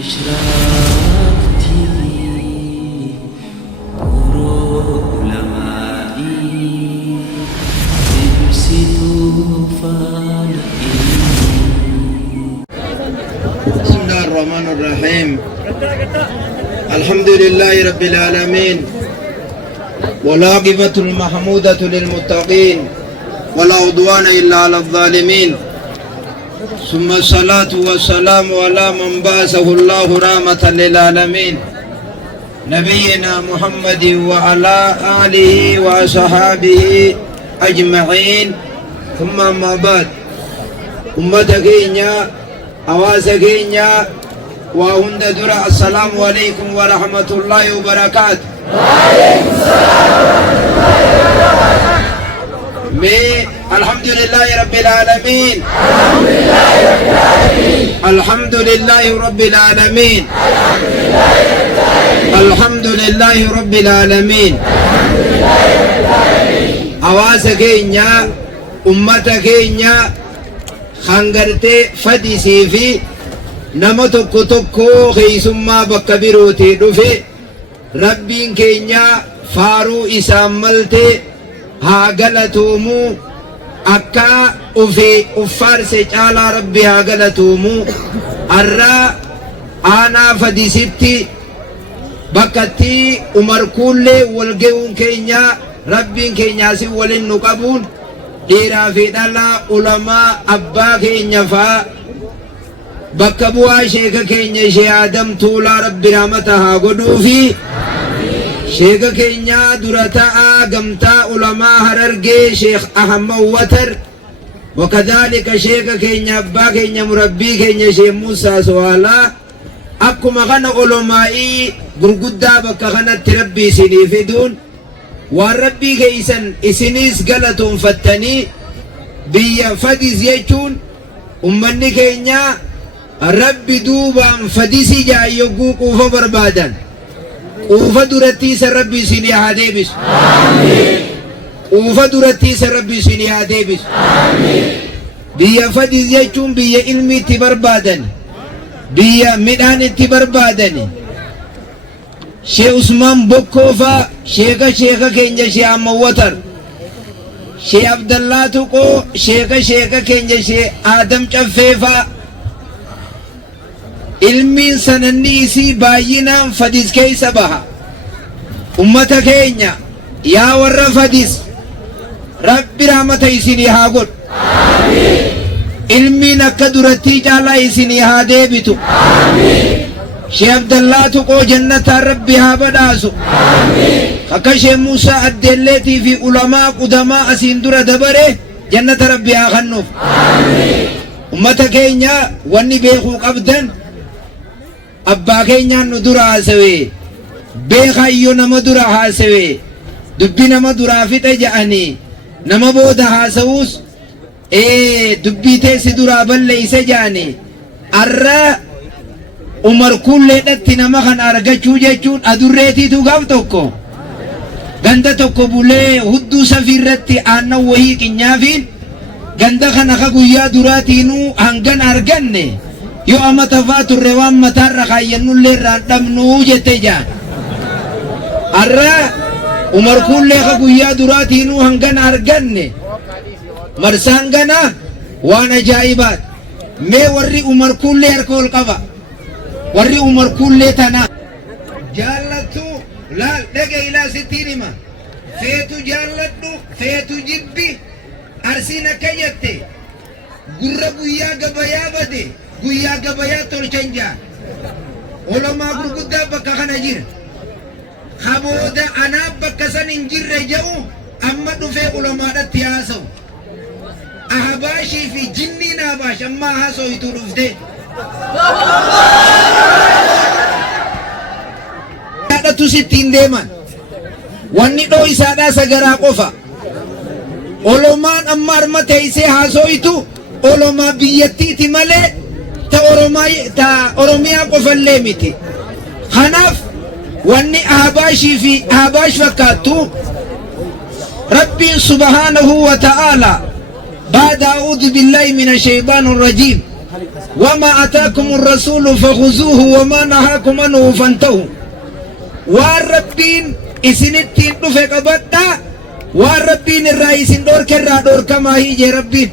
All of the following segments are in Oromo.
إشراق تيفي ورو علمائي إبسطوا فالقين. بسم الله الرحمن الرحيم. الحمد لله رب العالمين، والعاقبة المحمودة للمتقين، ولا عدوان إلا على الظالمين. ثم الصلاة والسلام على من بعثه الله رحمة للعالمين، نبينا محمد وعلى آله وصحابه أجمعين. ثم ما بعد، أمة كينيا أواز كينيا وهند درا، السلام عليكم ورحمة الله وبركاته. وعليكم السلام ورحمة الله وبركاته. الحمد لله رب العالمين. الحمد لله رب العالمين. الحمد لله رب العالمين. الحمد لله رب العالمين. أواز كينيا أمة كينيا خنغرتي فديسي في نما tokko tokko keeysummaa bakka birootii dhufe rabbiin keenya faaruu isaan malte haa galatoomu, akka uffaarse caalaa rabbi haa galatoomu. arraa aanaa fadisitti bakkatti umar kuullee walga'uun keenya rabbiin keenyaasi walin nu qabuun dhiiraa fi dhalaa ulamaa abbaa keenya faa bakka bu'aa sheeka keenya ishee Adam Tuulaa rabbi rahmata haa godhuufi sheeka keenya dura ta'aa gamtaa ulamaa Harargee Sheekh Ahmad Watar, wakadhalika sheeka keenya abbaa keenya murabbii keenya Sheekh Muusaa Sowaalaa. akkuma kana olomaa'ii gurguddaa bakka kanatti rabbi isinii fiduun waan rabbii keeysan isinis galatoonfattanii biyya Fadis jechuun ummanni keenya rabbi duubaan Fadisi jaayyoguu quufa barbaadan quufa duratti isa rabbi isinii haa deebisu. quufa duratti isa rabbi isinii haa deebisu. biyya Fadis jechuun biyya ilmi itti barbaadan, biyya midhaan itti barbaadan. Sheekh Usmaan Bokkoofa sheeka keenya Sheekh Ahmad Watar, Sheekh Abdallaa Tuqoo sheeka keenya Sheekh Adam Caffeefa. ilmiin sananni isii baay'inaan Fadis keessa baha. ummata keenya yaa warra Fadis rabbi rahmata isinii haa godhu. ilmiin akka durattii caalaa isinii haa deebitu. Sheekh Abdallaa Tuqoo jannataan rabbi haa badhaasu. akka Sheekh Muusaa Addeelleetii fi ulamaa qudamaa asiin dura dabare jannata rabbi haa kennuuf. ummata keenya wanni beekuu qabdan, abbaa keenyaan nu dura haasawe, beekayyo nama dura haasawe, dubbi nama duraa fixe ja'anii nama booda haasawus dubbii teessi duraa balleeyse ja'anii arra umar kulleedhatti nama kan argachuu jechuun adurreetiitu gaaf tokko ganda tokko bulee hudduu safiirratti aannan wahii qinyaafiin ganda kana ka guyyaa duraatiinuu hangan arganne yoo amma tafaa turre waan mataarra kaayyannullee irraan dhabnuu jette jaan arra umar kullee ka guyyaa duraatiinuu hangan arganne marsaan gana waan ajaa'ibaat. mee warri umar kullee harka ol qaba, warri umar kullee tana jaallattu laal dhage ilaa sittiin hima, feetu jaalladhu feetu jibbi arsiin akka jette gurra guyyaa gabayaa bade guyyaa gabayaa tolchan jaa. ulamaa gurguddaa bakka kana jira, habooda anaaf bakka san hin jirre jedhu amma dhufee ulamaadhatti haasawu. ahabaashii fi jinniin habaash amma haasawitu dhufte haadhatu sittiin deeman wanni dhoo isaadhaa sagaraa qofa. olomaan amma arma teeysee haasawitu olomaa biyyattiiti malee ta oromiyaa qofallee miti. kanaaf wanni ahabaashii fi ahabaash fakkaattu rabbiin subhaanahu wa ta'aalaa بعد أعوذ بالله من الشيطان الرجيم وما أتاكم الرسول فخذوه وما نهاكم عنه فانتهوا والربين إسنتين نفق بطا والربين الرئيس دور كرا دور كما هي ربين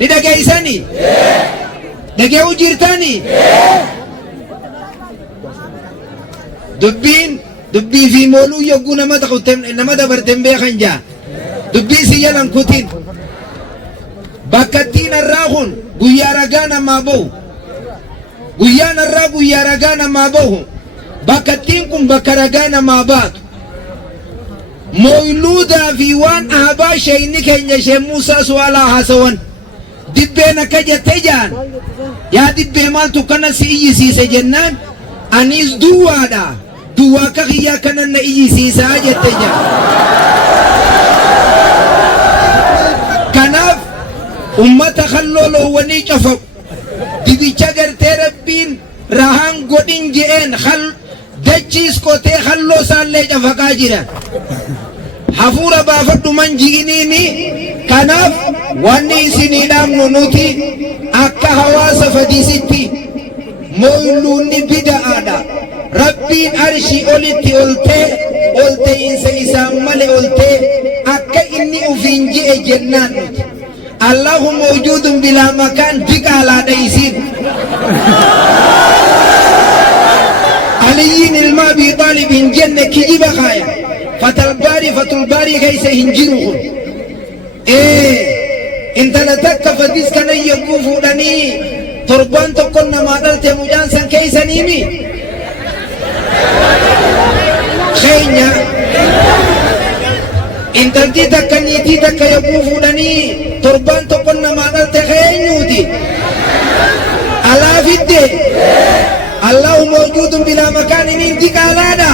لدقى إساني دقى وجيرتاني دبي في مولو يقول نما دبرتم بيخن جا دبي سيالان كتين بكتين الراغون قويا رغانا ما بو قويا نرى قويا رغانا ما بو بكتين كن بكرغانا ما بات مولودا في وان أهبا شينك إن يشي موسى سوالا حسوان دبينا كجتجان يا دبي مالتو كنا سيئي سجنان أنيس دوادا دوا كغيا كنا نئي سيسا جتجان كناف أمة خلولو ونيجفو دبي چگر تربين رهان قدين جئين خل دچيس کوتے خلو سال لے جفقا جرا حفورا بافدو من جئنيني كناف واني سنينام ننوتي اكا حواس فديستي مولوني بدا آدا ربين عرشي أولتي أولتي إنسا إسام مالي أولتي أكا إني أفنجي جنان الله موجود بلا مكان بك على ديسين عليين الماء بطالب جنة كجيب خايا فتالباري كيس هنجنوه انت لتك فديس كان يقوفوا لني تربان تقولنا ما دلت مجانسا كيس نيمي خينيا انت لتك نيتيتك يقوفوا لني تربان تقولنا ما دلت خينيوتي على فيدي الله موجود بلا مكان من تكالادا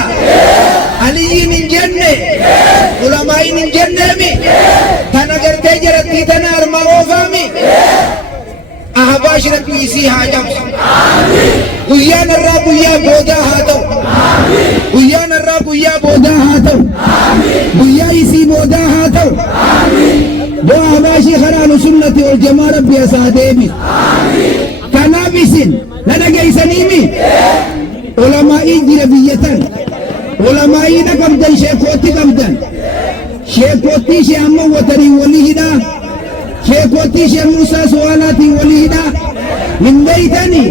علي من جنة علماء من جنة تنقر تجرتي تنار موفامي أحباش ربي يسيها جمس ويانا الرب ويا بودا هاتو ويانا الرب ويا بودا هاتو ويا يسي بودا هاتو بو أحباشي خلال سنة والجماعة ربي أساديبي كنابسين لنجي سنيمي علماء جربية علماء نقمدن شيخوتي قمدن شيخوتي شيخ أمو وطري وليهدا شيخوتي شيخ موسى سوالاتي وليهدا من بيتني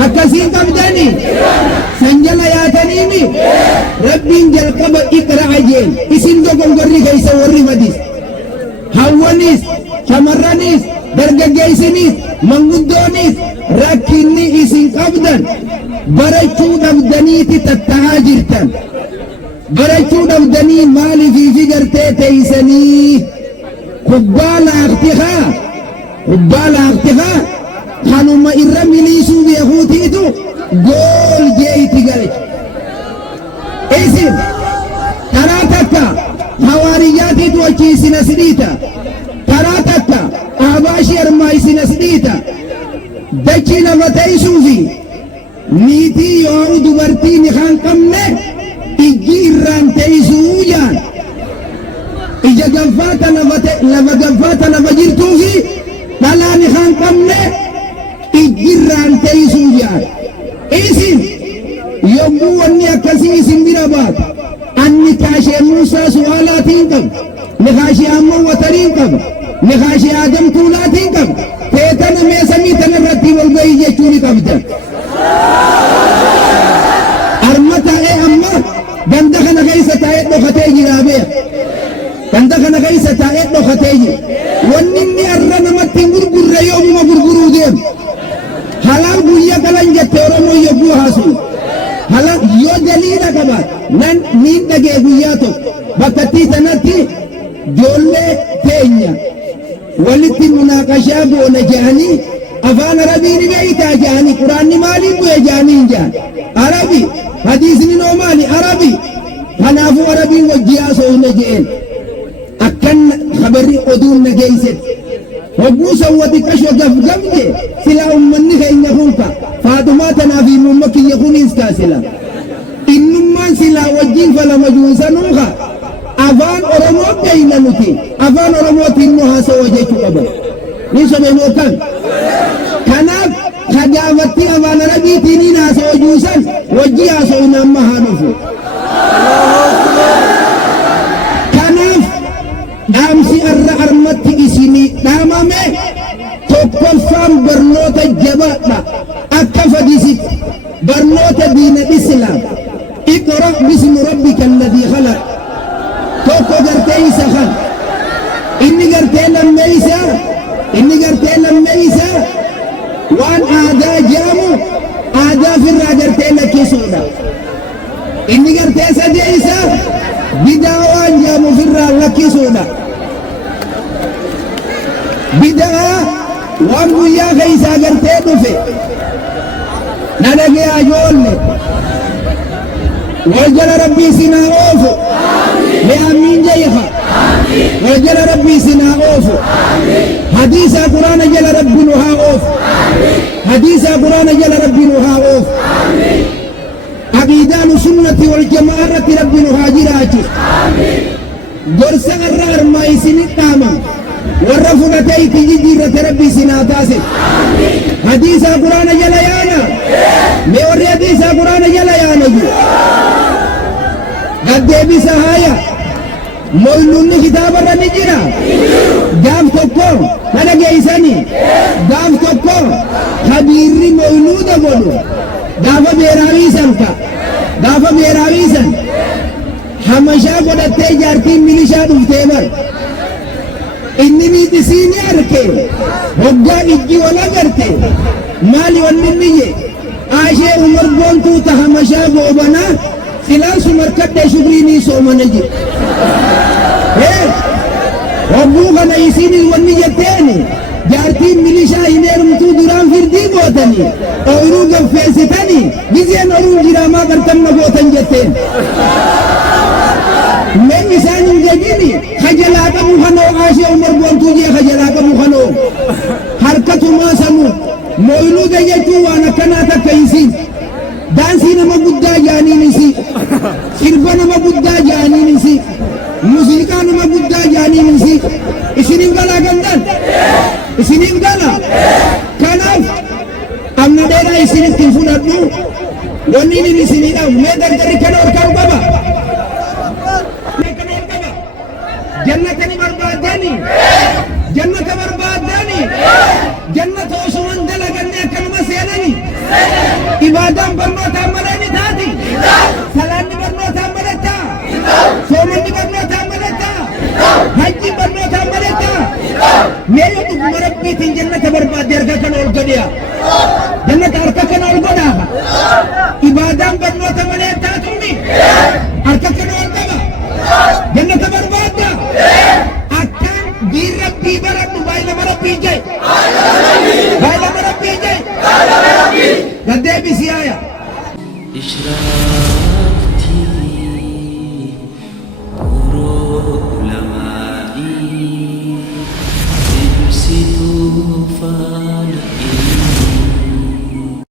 حكسين قمدني سنجل ياتنيني ربين جلقب إقرأ جيل اسم دوكم قرر كيس ورر مديس هوانيس شمرانيس درججيسنيس منغدونيس ركني اسم قبدن برچو دبدنيتي تتهاجرتن برچو دبدني مالي في فجرتي تيسني قبال اختخاء خانوما إرميليسو بيهوتيتو قول جيتي قلت اسم تراتك حوارياتي توچي سنسديتا تراتك أحباشي أرماي سنسديتا دچي لفتيسو في نيتي يوم دبرتي نخان قمنا إجيران تيسو جان إجا قفاتا لفجرتو في لا نخان قمنا إجيران تيسو جان اسم يومو أني أكسي اسم برابات أني كاشي موسى سوالاتين قم نخاشي أمو وطرين قم نخاشي آدم طولاتين قم فيتنا ميسمي تنرتي والبئي جيشوني قبتا أرمتا أما دندخنا غيسة تايت لو ختيجي رابيا دندخنا غيسة تايت لو ختيجي ونني أرنا متن غرغر يوم ما غرغرو ديم حلال بويا كلان جتورمو يبو حاسو حلال يو دليلا كبات نن نين دقي بوياتو بكتي تنتي جولة تينيا ولتي مناقشة بولا جاني أفان عربي نبيتا جاني قرآن مالي بويا جاني جان عربي حديث نومالي عربي هنافو عربي وجياسو نجين أكن خبري أدون نجيست وبوسا ودكشو جفجفجي سلا أمني خين يخونك فاطماتنا في ممكن يكون إسكاسلا إنما سلا وجين فلا مجوسا نوخا أفان أرموت جينا نتي أفان أرموت إنها سوى جيشو قبل نيسو بموكان kanaaf kadaawatti abaana rabiitiin haasa'u juusan wajji haasa'u nama haa dhufu. Kanaaf dhaamsi irra armatti isinii dhaamame tokkoffaan barnoota jabaadha akka fadisitti barnoota diina islaam iqra bismi rabbika alladhi khalaq tokko gartee isa kan inni gartee lammeeysa waan aadaa jaamu aadaa firraa gartee lakkisuudha inni gartee sadeeysa bidaa waan jaamu firraa lakkisuudha bidaa waan guyyaa keeysaa gartee dhufe na dhagayaa joolle wajjala rabbii sinaa oofu لأمين جيها وجل ربي سنا أوفو حديث قرآن جل ربي نها أوفو حديث قرآن جل ربي نها أوفو عقيدان سنة والجماعة ربي نها جراجي درس الرار ما يسن التامة والرفضة تيتي جيرة ربي سنا تاسي حديث قرآن جل يانا ميوري حديث قرآن جل يانا قد بسهايا مولون كتاب الرنجرة داف توكو هذا جيساني داف توكو خبير مولود بولو داف بيراويسان كا داف بيراويسان حمشا قد تجارتي ميليشا دفتيبر إنني تسيني أركي وقا إجي ولا قرتي مالي ونني عاشي عمر بونتو تحمشا قوبنا silaan sumarkadde shugriinii soomana jira wabbuu kana isinii wanni jetteeni jaartiin milishaa hin heerumtuu duraan firdii gootanii ooyiruu gaffeessitanii gizeen oruun jiraamaa qartanna gootan jetteen mee isaan hin jedhini kajalaa qabu kanoo aashee umar boontuu jee kajalaa qabu kanoo harkatumaa samuu mooyiluuda jechuu waan akkanaa takka isiin dansii nama guddaa jaaniin isi sirba nama guddaa jaaniin isi muuziqaa nama guddaa jaaniin isi isiniif galaa gandan isiniif gala kanaaf amna dheeraa isinitti hin fudhadhu wanni inni isinii dhabu mee dardarri kana orkaan qaba jannata ni barbaadani jannata barbaadani jannata osuman dalaganne akkanuma seenani ibadaan barnootaan malee ni taati salaanni barnootaan maletta soomanni barnootaan maletta hajji barnootaan maletta mee yoo dhuguma rabbiitiin jannata barbaadde harka kana ol godhiya jannata harka kana ol godhaafa ibadaan barnoota malee taatumi harka kana ol qaba jannata barbaadda akkaan diin rabbii baradhu baay'ilama rabbii jee baay'ilama rabbii jee قد بسيايا